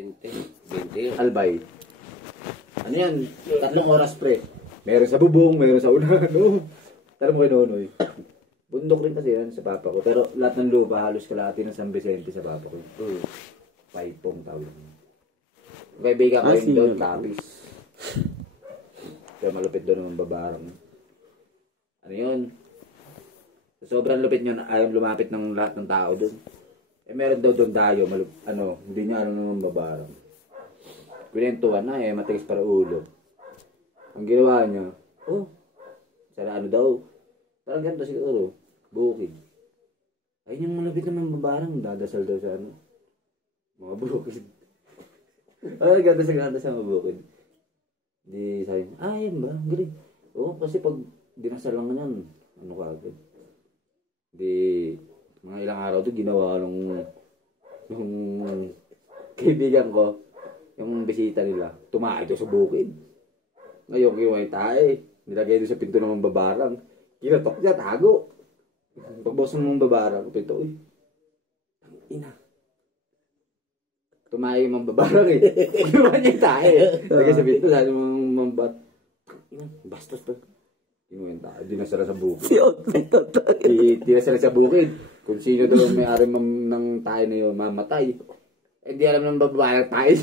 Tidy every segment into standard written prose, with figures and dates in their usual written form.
20. Albay. Ano yan? 3 oras pre. Meron sa bubong, meron sa unahan. No? Tara mo kay Nonoy. Bundok rin kasi yan sa papa ko. Pero lahat ng lupa, halos kalahati ng San Vicente sa papa ko. Paipong tawag. Kaibigan ko yung doon, Tapis. Kaya malupit doon ng babarang. Ano yun? Sobrang lupit nyo na ayaw lumapit ng lahat ng tao doon. Eh meron daw doon dayo, hindi niya alam naman babarang. Pinentuhan na matigas para ulo. Ang ginawa niya, sana daw, parang ganito siguro, bukid. Ayun yung malapit naman babarang, dadasal daw sa mga bukid. Ay, ganda sa mga bukid. Di sabi, yan ba? Galing. Kasi pag dinasal lang yan, ka agad. Di, mga ilang araw to ginawa nung kaibigan ko, yung bisita nila, tumahay doon sa bukid. Ngayon, kinuha yung tae, nilagay doon sa pinto ng babarang. Kinatok niya, tago. Pagbos ng babarang, pinto, ina. Tumahay yung babarang Kinuha niya yung tae. Lagay sa pinto, sabi mong mambat. Bastos to. Kinuha yung tae, dinasala sa bukid. Dinasala sa bukid. Kung sino doon may-ari ng tae na yun, mamatay. Hindi alam ng babarang tae.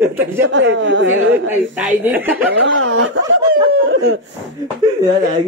Tayo siya pre. Tayo din. Yan,